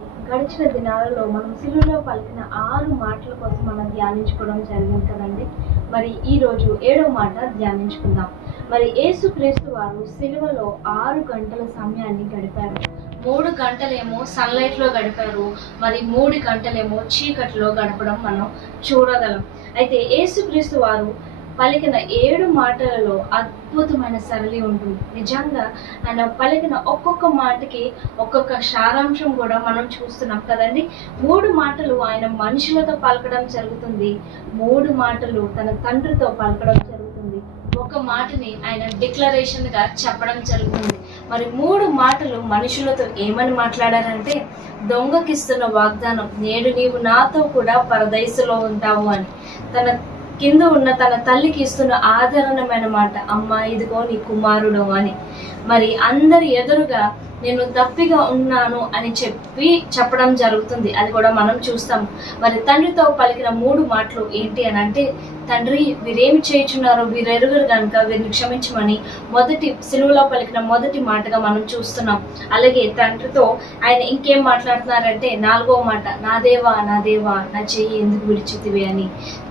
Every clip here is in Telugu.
గడిచిన దినాలలో మనం సిలువలో పలికిన ఆరు మాటల కోసం మనం ధ్యానించుకోవడం జరిగింది కదండి? మరి ఈ రోజు ఏడవ మాట ధ్యానించుకుందాం. మరి యేసుక్రీస్తు వారు సిలువలో ఆరు గంటల సమయాన్ని గడిపారు. మూడు గంటలేమో సన్లైట్లో గడిపారు. మరి మూడు గంటలేమో చీకటిలో గడపడం మనం చూడగలం. అయితే యేసుక్రీస్తు వారు పలికిన ఏడు మాటలలో అద్భుతమైన సరళి ఉంటుంది. నిజంగా ఆయన పలికిన ఒక్కొక్క మాటకి ఒక్కొక్క సారాంశం కూడా మనం చూస్తున్నాం కదండి. మూడు మాటలు ఆయన మనుషులతో పలకడం జరుగుతుంది. మూడు మాటలు తన తండ్రితో పలకడం జరుగుతుంది. ఒక మాటని ఆయన డిక్లరేషన్గా చెప్పడం జరుగుతుంది. మరి మూడు మాటలు మనుషులతో ఏమని మాట్లాడారంటే దొంగకిస్తున్న వాగ్దానం నేడు నీవు నాతో కూడా పరదయసులో ఉంటావు అని. తన కింద ఉన్న తన తల్లికి ఇస్తున్న ఆదరణమైన మాట అమ్మ ఇదిగో నీ కుమారుడు అని. మరి అందరి ఎదురుగా నేను తప్పిగా ఉన్నాను అని చెప్పి చెప్పడం జరుగుతుంది. అది కూడా మనం చూస్తాం. మరి తండ్రితో పలికిన మూడు మాటలు ఏంటి అని అంటే తండ్రి వీరేమి చేయుచున్నారో వీరెరుగురు కనుక వీరిని క్షమించమని మొదటి సిలువలో పలికిన మొదటి మాటగా మనం చూస్తున్నాం. అలాగే తండ్రితో ఆయన ఇంకేం మాట్లాడుతున్నారంటే నాలుగో మాట నా దేవా నా దేవా నా చెయ్యి ఎందుకు విడిచితివి అని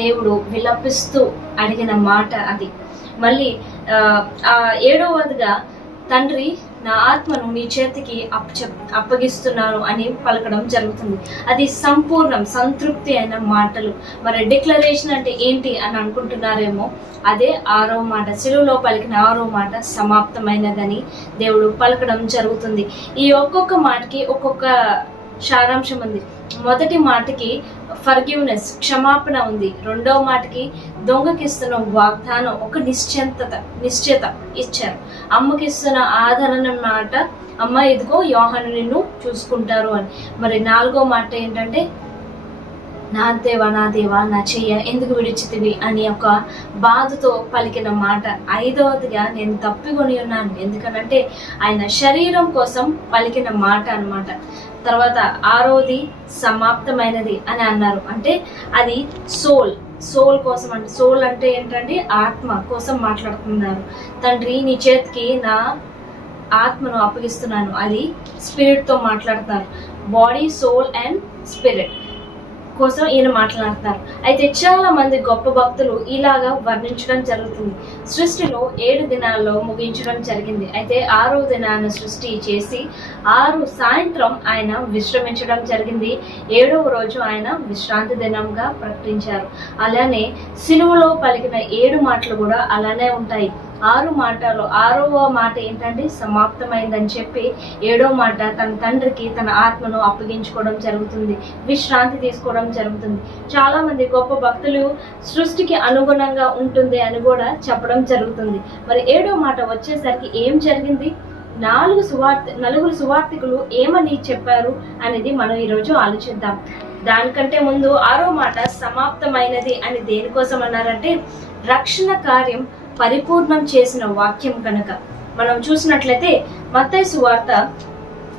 దేవుడు విలపిస్తూ అడిగిన మాట అది. మళ్ళీ ఏడవదిగా తండ్రి నా ఆత్మను నీ చేతికి అప్పచె అప్పగిస్తున్నాను అని పలకడం జరుగుతుంది. అది సంపూర్ణం సంతృప్తి అయిన మాటలు. మరి డిక్లరేషన్ అంటే ఏంటి అని అనుకుంటున్నారేమో అదే ఆరో మాట. సిలువలో పలికిన ఆరో మాట సమాప్తమైనదని దేవుడు పలకడం జరుగుతుంది. ఈ ఒక్కొక్క మాటకి ఒక్కొక్క సారాంశం ఉంది. మొదటి మాటకి ఫర్గివ్నెస్ క్షమాపణ ఉంది. రెండవ మాటకి దొంగకిస్తున్న వాగ్దానం ఒక నిశ్చంతత నిశ్చిత ఇచ్చారు. అమ్మకిస్తున్న ఆదరణ మాట అమ్మ ఇదిగో యోహను నిన్ను చూసుకుంటారు అని. మరి నాలుగో మాట ఏంటంటే నా దేవా నా దేవా నా చెయ్య ఎందుకు విడిచితివి అని ఒక బాధతో పలికిన మాట. ఐదవదిగా నేను తప్పికొని ఉన్నాను. ఎందుకనంటే ఆయన శరీరం కోసం పలికిన మాట అన్నమాట. తర్వాత ఆరోది సమాప్తమైనది అని అన్నారు. అంటే అది సోల్. సోల్ కోసం అంటే సోల్ అంటే ఏంటంటే ఆత్మ కోసం మాట్లాడుతున్నారు. తండ్రి నీ చేతికి నా ఆత్మను అప్పగిస్తున్నాను. అది స్పిరిట్తో మాట్లాడతారు. Body soul and spirit. కోసం ఈయన మాట్లాడుతున్నారు. అయితే చాలా మంది గొప్ప భక్తులు ఇలాగా వర్ణించడం జరుగుతుంది. సృష్టిలో ఏడు దినాల్లో ముగించడం జరిగింది. అయితే ఆరో దినాన్ని సృష్టి చేసి ఆరు సాయంత్రం ఆయన విశ్రమించడం జరిగింది. ఏడవ రోజు ఆయన విశ్రాంతి దినంగా ప్రకటించారు. అలానే సిలువలో పలికిన ఏడు మాటలు కూడా అలానే ఉంటాయి. ఆరు మాటలు ఆరవ మాట ఏంటంటే సమాప్తమైందని చెప్పి ఏడో మాట తన తండ్రికి తన ఆత్మను అప్పగించుకోవడం జరుగుతుంది విశ్రాంతి తీసుకోవడం జరుగుతుంది. చాలా మంది గొప్ప భక్తులు సృష్టికి అనుగుణంగా ఉంటుంది అని కూడా చెప్పడం జరుగుతుంది. మరి ఏడో మాట వచ్చేసరికి ఏం జరిగింది? నాలుగు సువార్త నలుగురు సువార్థికులు ఏమని చెప్పారు అనేది మనం ఈరోజు ఆలోచిద్దాం. దానికంటే ముందు ఆరో మాట సమాప్తమైనది అని దేనికోసం అన్నారంటే రక్షణ కార్యం పరిపూర్ణం చేసిన వాక్యం కనుక మనం చూసినట్లయితే మత్తైసు వార్త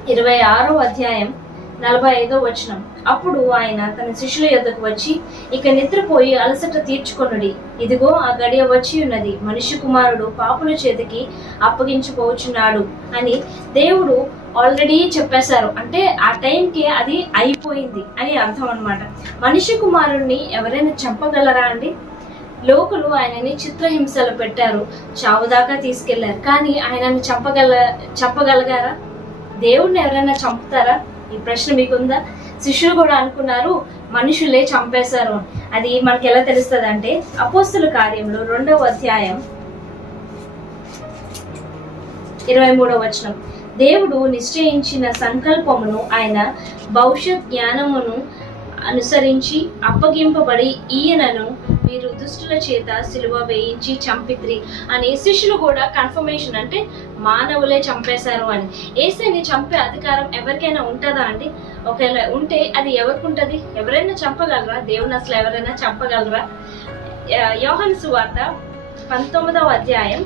ఇరవై ఆరో అధ్యాయం నలభై ఐదో వచనం. అప్పుడు ఆయన తన శిష్యుల యొద్దకు వచ్చి ఇక నిద్రపోయి అలసట తీర్చుకొనుడి. ఇదిగో ఆ గడియ వచ్చి ఉన్నది. మనిషి కుమారుడు పాపుల చేతికి అప్పగించుకోవచ్చున్నాడు అని దేవుడు ఆల్రెడీ చెప్పేశారు. అంటే ఆ టైంకి అది అయిపోయింది అని అర్థం అన్నమాట. మనిషి కుమారుడిని ఎవరైనా చంపగలరా అండి? లోకులు ఆయనని చిత్రహింసలు పెట్టారు. చావు దాకా తీసుకెళ్ళారు. కానీ ఆయనని చంపగల చంపగలగారా? దేవుణ్ణి ఎవరైనా చంపుతారా? ఈ ప్రశ్న మీకుందా? శిష్యులు కూడా అనుకున్నారు మనుషులే చంపేశారు అని. అది మనకి ఎలా తెలుస్తుంది అంటే అపోస్తుల కార్యంలో రెండవ అధ్యాయం ఇరవై మూడవ వచనం. దేవుడు నిశ్చయించిన సంకల్పమును ఆయన భవిష్యత్ జ్ఞానమును అనుసరించి అప్పగింపబడి ఈయనను దుష్టుల చేత సిలువ వేయించి చంపిత్రి అని శిష్యులు కూడా కన్ఫర్మేషన్ అంటే మానవులే చంపేశారు అని. ఏసైని చంపే అధికారం ఎవరికైనా ఉంటుందా అండి? ఒకవేళ ఉంటే అది ఎవరికి ఉంటుంది ఎవరైనా చంపగలరా? దేవుని అసలు ఎవరైనా చంపగలరా? యా- వార్త సువార్త పంతొమ్మిదవ అధ్యాయం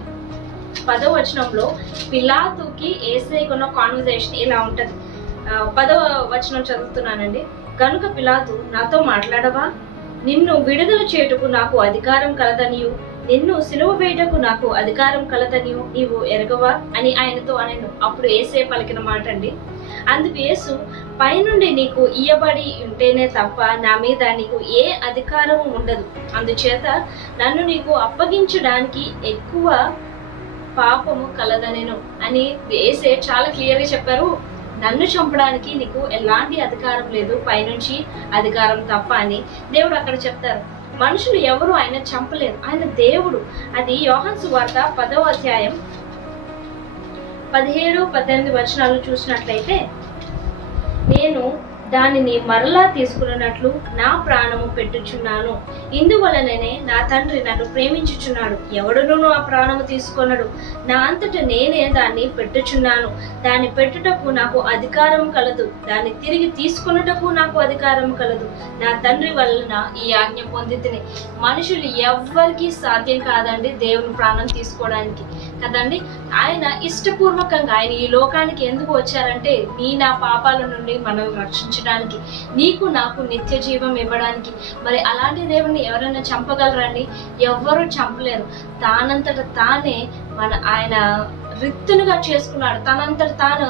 పదవ వచనంలో పిలాతుకి ఏసైకున్న కాన్వర్జేషన్ ఇలా ఉంటుంది. పదవ వచనం చదువుతున్నానండి. కనుక పిలాతు నాతో మాట్లాడవా? నిన్ను విడుదల చేయుటకు నాకు అధికారం కలదనియు. నిన్ను సిలువ వేయటకు నాకు అధికారం కలదనియు. నీవు ఎరగవా? అని ఆయనతో అనను. అప్పుడు ఏసే పలికిన మాట అండి అందుకు యేసు పైనుండి నీకు ఇయ్యబడి ఉంటేనే తప్ప నా మీద నీకు ఏ అధికారం ఉండదు. అందుచేత నన్ను నీకు అప్పగించడానికి ఎక్కువ పాపము కలదనెను అని వేసే చాలా క్లియర్గా చెప్పారు. నన్ను చంపడానికి నీకు ఎలాంటి అధికారం లేదు పైనుంచి అధికారం తప్ప అని దేవుడు అక్కడ చెప్తారు. మనుషులు ఎవరు ఆయన చంపలేరు. ఆయన దేవుడు. అది యోహన్ సువార్త పదవ అధ్యాయం పదిహేడు పద్దెనిమిది వచనాలు చూసినట్లయితే నేను దానిని మరలా తీసుకున్నట్లు నా ప్రాణము పెట్టుచున్నాను. ఇందువలననే నా తండ్రి నన్ను ప్రేమించుచున్నాడు. ఎవడునూ ఆ ప్రాణము తీసుకొనడు? నా అంతట నేనే దాన్ని పెట్టుచున్నాను. దాన్ని పెట్టుటకు నాకు అధికారం కలదు. దాన్ని తిరిగి తీసుకొనుటకు నాకు అధికారం కలదు. నా తండ్రి వలన ఈ ఆజ్ఞ పొందితిని. మనుషులు ఎవ్వరికీ సాధ్యం కాదండి దేవుని ప్రాణం తీసుకోవడానికి. కదండి? ఆయన ఇష్టపూర్వకంగా ఆయన ఈ లోకానికి ఎందుకు వచ్చారంటే నీ నా పాపాల నుండి మనం రక్షించడానికి నీకు నాకు నిత్య జీవం ఇవ్వడానికి. మరి అలాంటి దేవుని ఎవరైనా చంపగలరండి? ఎవ్వరూ చంపలేరు. తానంతట తానే మన ఆయన రిత్తునుగా చేసుకున్నాడు. తనంతట తాను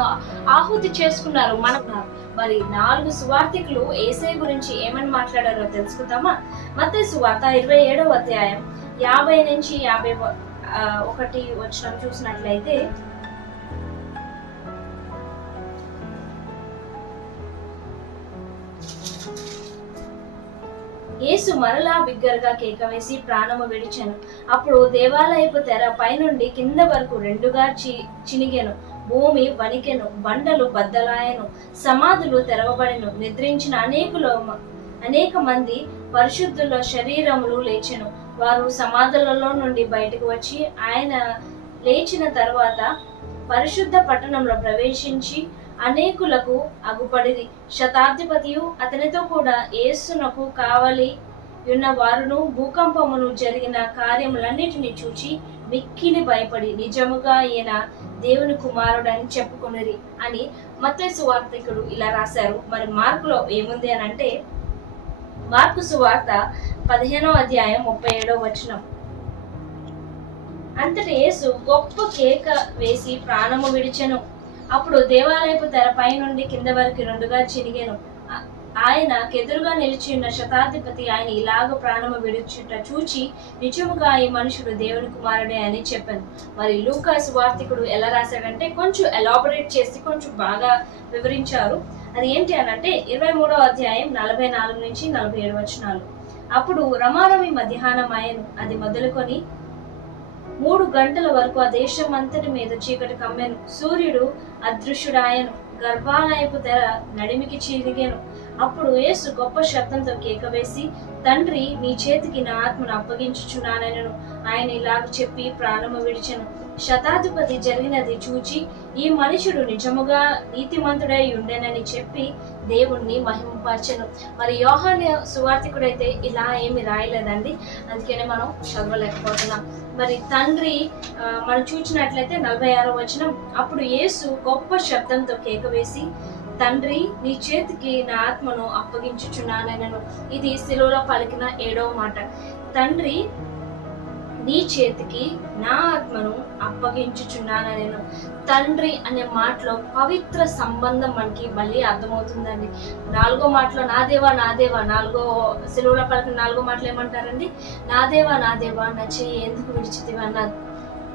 ఆహుతి చేసుకున్నారు మన మరి నాలుగు సువార్థికులు ఏసై గురించి ఏమని మాట్లాడారో తెలుసుకుందామా? మతే సువార్త ఇరవై ఏడవ అధ్యాయం యాభై నుంచి యాభై ఒకటి వచ్చిన చూసినట్లయితే యేసు మరలా బిగ్గరగా కేక వేసి ప్రాణము విడిచెను. అప్పుడు దేవాలయపు తెర పైనుండి కింద వరకు రెండుగా చి చినిగెను. భూమి వణికెను బండలు బద్దలాయను సమాధులు తెరవబడెను నిద్రించిన అనేకులో అనేక మంది పరిశుద్ధుల శరీరములు లేచెను. వారు సమాధులలో నుండి బయటకు వచ్చి ఆయన లేచిన తర్వాత పరిశుద్ధ పట్టణంలో ప్రవేశించి అనేకులకు అగుపడిది శతాధిపతియు అతనితో కూడా యేసునకు కావలి ఉన్న వారును భూకంపమును జరిగిన కార్యములన్నిటిని చూచి మిక్కిలి భయపడి నిజముగా ఈయన దేవుని కుమారుడని చెప్పుకొనిరి అని మత్తయి సువార్తికుడు ఇలా రాశారు. మరి మార్కులో ఏముంది అని అంటే మార్కు సువార్త పదిహేనో అధ్యాయం ముప్పై ఏడో వచనం. అంతటి యేసు గొప్ప కేక వేసి ప్రాణము విడిచెను. అప్పుడు దేవాలయపు తెరపై నుండి కింద వరకు రెండుగా చిరిగెను ఆయనకెదురుగా ఆయన ఎదురుగా నిలిచి ఉన్న శతాధిపతి ఆయన ఇలాగ ప్రాణము విడుచుట చూచి నిజముగా ఈ మనుషుడు దేవుని కుమారుడే అని చెప్పాను. మరి లూకాస్ వార్తికుడు ఎలా రాశాడంటే కొంచెం ఎలాబొరేట్ చేసి కొంచెం బాగా వివరించారు. అది ఏంటి అని అంటే ఇరవై మూడో అధ్యాయం నలభై నాలుగు నుంచి నలభై ఏడు వచనాలు. అప్పుడు రమారమి మధ్యాహ్నం ఆయను అది మొదలుకొని మూడు గంటల వరకు ఆ దేశం అంతటి మీద చీకటి కమ్మెను. సూర్యుడు అదృశ్యుడాయను. గర్భాలయపు తెర నడిమికి చీరిగెను అప్పుడు యేసు గొప్ప శబ్దంతో కేక వేసి తండ్రి నీ చేతికి నా ఆత్మను అప్పగించుచున్నానను ఆయన ఇలాగ చెప్పి ప్రాణము విడిచెను. శతాధిపతి జరిగినది చూచి ఈ మనుషుడు నిజముగా నీతిమంతుడై ఉండేనని చెప్పి దేవుణ్ణి మహిమపరచను. మరి యోహాన్ సువార్థికుడైతే ఇలా ఏమి రాయలేదండి. అందుకనే మనం చదవలేకపోతున్నాం. మరి తండ్రి మనం చూసినట్లయితే నలభై ఆరో వచనం అప్పుడు యేసు గొప్ప శబ్దంతో కేక వేసి తండ్రి నీ చేతికి నా ఆత్మను అప్పగించుచున్నానను ఇది శిలువలో పలికిన ఏడవ మాట. తండ్రి నీ చేతికి నా ఆత్మను అప్పగించుచున్నాను నేను తండ్రి అనే మాటలో పవిత్ర సంబంధం మనకి మళ్ళీ అర్థమవుతుందండి. నాలుగో మాటలో నా దేవా నా దేవా నాలుగో సిలువలో పలికి నాలుగో మాటలు ఏమంటారండి? నా దేవా నా దేవా నా ఎందుకు విడిచితివి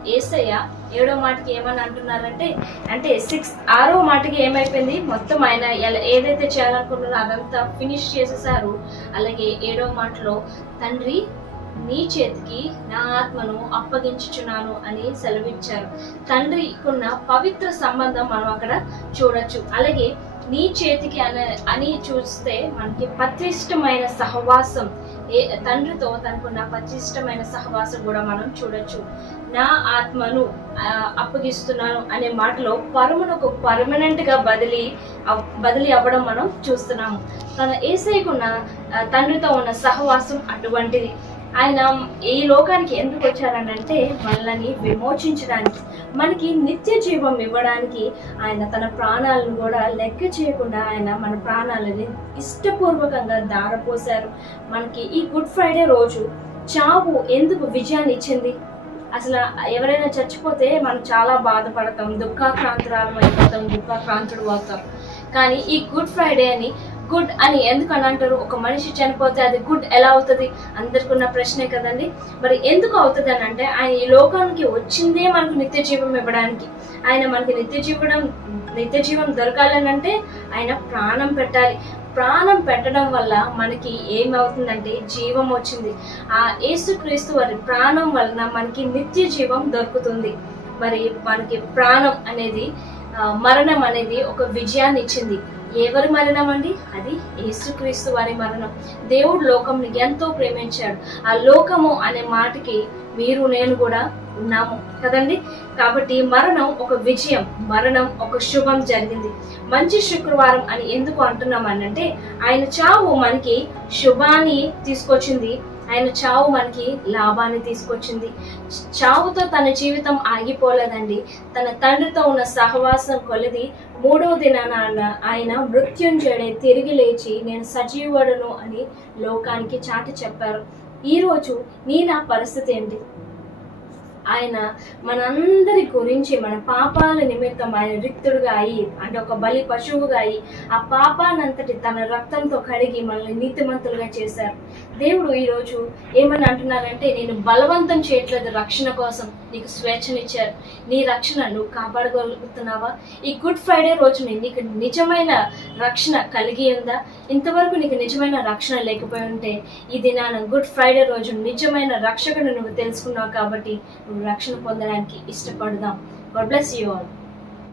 ఏసయ్య ఏడో మాటకి ఏమని అంటున్నారంటే అంటే సిక్స్ ఆరో మాటకి ఏమైపోయింది? మొత్తం ఆయన ఎలా- ఏదైతే చేయాలనుకుంటున్నారో అదంతా ఫినిష్ చేసేసారు. అలాగే ఏడో మాటలో తండ్రి నీ చేతికి నా ఆత్మను అప్పగించుచున్నాను అని సెలవిచ్చారు. తండ్రికున్న పవిత్ర సంబంధం మనం అక్కడ చూడొచ్చు. అలాగే నీ చేతికి అని అని చూస్తే మనకి పతిష్టమైన సహవాసం ఏ తండ్రితో తనకున్న పతిష్టమైన సహవాసం కూడా మనం చూడొచ్చు. నా ఆత్మను అప్పగిస్తున్నాను అనే మాటలో పరమునకు పర్మనెంట్గా బదిలీ అవ్- బదిలీ అవ్వడం మనం చూస్తున్నాము. తన ఏసైకున్న తండ్రితో ఉన్న సహవాసం అటువంటిది. ఆయన ఈ లోకానికి ఎందుకు వచ్చారనంటే మనల్ని విమోచించడానికి మనకి నిత్య జీవం ఇవ్వడానికి ఆయన తన ప్రాణాలను కూడా లెక్క చేయకుండా ఆయన మన ప్రాణాలని ఇష్టపూర్వకంగా దారపోశారు. మనకి ఈ గుడ్ ఫ్రైడే రోజు చావు ఎందుకు విజయాన్ని ఇచ్చింది? అసలు ఎవరైనా చచ్చిపోతే మనం చాలా బాధపడతాం దుఃఖాక్రాంతురాలం అయిపోతాం దుఃఖాక్రాంతుడు అవుతాం. కానీ ఈ గుడ్ ఫ్రైడే అని గుడ్ అని ఎందుకు అని అంటారు? ఒక మనిషి చనిపోతే అది గుడ్ ఎలా అవుతుంది? అందరికి ఉన్న ప్రశ్నే కదండి. మరి ఎందుకు అవుతుంది అని అంటే ఆయన ఈ లోకానికి వచ్చిందే మనకు నిత్య జీవం ఇవ్వడానికి. ఆయన మనకి నిత్య జీవడం నిత్య జీవం దొరకాలని అంటే ఆయన ప్రాణం పెట్టాలి. ప్రాణం పెట్టడం వల్ల మనకి ఏమవుతుందంటే జీవం వచ్చింది. ఆ యేసుక్రీస్తు వారి ప్రాణం వలన మనకి నిత్య జీవం దొరుకుతుంది. మరి మనకి ప్రాణం అనేది మరణం అనేది ఒక విజయాన్ని ఇచ్చింది. ఎవరి మరణం అండి? అది యేసుక్రీస్తు వారి మరణం. దేవుడు లోకంని ఎంతో ప్రేమించాడు. ఆ లోకము అనే మాటకి మీరు నేను కూడా ఉన్నాము కదండి? కాబట్టి మరణం ఒక విజయం మరణం ఒక శుభం జరిగింది. మంచి శుక్రవారం అని ఎందుకు అంటున్నామనంటే ఆయన చావు మనకి శుభాన్ని తీసుకొచ్చింది ఆయన చావు మనకి లాభాన్ని తీసుకొచ్చింది. చావుతో తన జీవితం ఆగిపోలేదండి. తన తండ్రితో ఉన్న సహవాసం కొలిది మూడవ దినాన ఆయన మృత్యుంజడే తిరిగి లేచి నేను సజీవుడను అని లోకానికి చాటి చెప్పారు. ఈరోజు నీ నా పరిస్థితి ఏంటి? ఆయన మనందరి గురించి మన పాపాల నిమిత్తం ఆయన రిక్తుడుగా అయ్యి అంటే ఒక బలి పశువుగా అయ్యి ఆ పాపానంతటి తన రక్తంతో కడిగి మనల్ని నీతిమంతులుగా చేశారు. దేవుడు ఈరోజు ఏమని అంటున్నారంటే నేను బలవంతం చేయట్లేదు రక్షణ కోసం నీకు స్వేచ్ఛనిచ్చారు. నీ రక్షణ నువ్వు కాపాడగలుగుతున్నావా? ఈ గుడ్ ఫ్రైడే రోజుని నీకు నిజమైన రక్షణ కలిగి ఉందా? ఇంతవరకు నీకు నిజమైన రక్షణ లేకపోయి ఉంటే ఈ దినాన గుడ్ ఫ్రైడే రోజు నిజమైన రక్షకుడు నువ్వు తెలుసుకున్నావు కాబట్టి రక్షణ పొందడానికి ఇష్టపడదాం. God bless you all